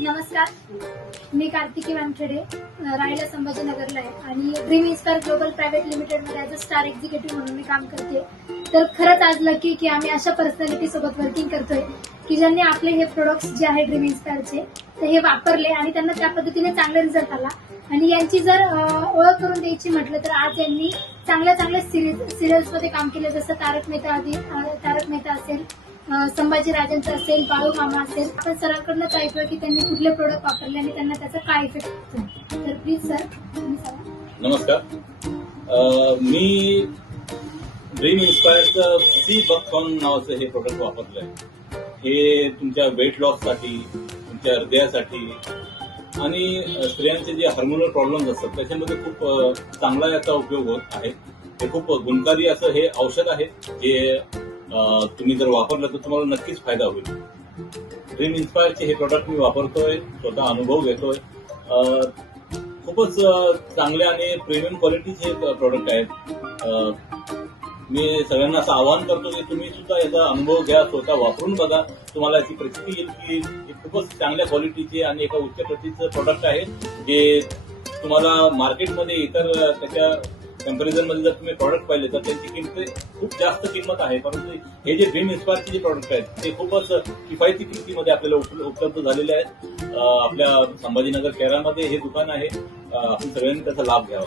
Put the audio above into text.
नमस्कार, मी कार्तिकी वानखेडे, राहायला संभाजीनगरला आहे आणि ड्रीम इन्स्पायर ग्लोबल प्रायव्हेट लिमिटेडमध्ये ॲज अ स्टार एक्झिक्युटिव्ह म्हणून मी काम करते. तर खरंच आज लकी की आम्ही अशा पर्सनॅलिटी सोबत वर्किंग करतोय की ज्यांनी आपले हे प्रोडक्ट्स जे आहे ड्रीम इन्स्पायरचे तर हे वापरले आणि त्यांना त्या पद्धतीने चांगला रिझल्ट आला. आणि यांची जर ओळख करून द्यायची म्हटलं तर आज यांनी चांगल्या सिरियल्समध्ये काम केलं, जसं तारक मेहता असेल, संभाजी राजांचं असेल, बाळू मामा असेल. आपण सरांकडूनच ऐकूया की त्यांनी कुठले प्रोडक्ट वापरले आणि त्यांना त्याचा काय इफेक्ट होतो. तर प्लीज सर तुम्ही सांगा. नमस्कार, मी ड्रीम इन्स्पायरचं सी बकथॉन नावाचं हे प्रोडक्ट वापरलंय. हे तुमच्या वेट लॉससाठी, तुमच्या हृदयासाठी आणि स्त्रियांचे जे हार्मोनल प्रॉब्लेम्स असतात त्याच्यामध्ये खूप चांगला याचा उपयोग होत आहे. हे खूप गुणकारी असं हे औषध आहे जे तुम्ही जर वापरलं तर तुम्हाला नक्कीच फायदा होईल. ड्रीम इन्स्पायरचे हे प्रोडक्ट मी वापरतोय, स्वतः अनुभव घेतोय. खूपच चांगले आणि प्रीमियम क्वालिटीचे प्रोडक्ट आहेत. मी सगळ्यांना असं आवाहन करतो की तुम्ही सुद्धा याचा अनुभव घ्या, स्वतः वापरून बघा. तुम्हाला याची प्रचिती येईल की हे खूपच चांगल्या क्वालिटीचे आणि एका उच्च प्रतीचं प्रोडक्ट आहे जे तुम्हाला मार्केटमध्ये इतर त्याच्या कम्पॅरिझनमध्ये जर तुम्ही प्रॉडक्ट पाहिले तर त्यांची किंमत खूप जास्त किंमत आहे. परंतु हे जे ड्रीम इन्स्पायरचे जे प्रॉडक्ट आहेत ते खूपच किफायती किमतीमध्ये आपल्याला उपलब्ध झालेले आहेत. आपल्या संभाजीनगर शहरामध्ये हे दुकान आहे. आपण सगळ्यांनी त्याचा लाभ घ्यावा.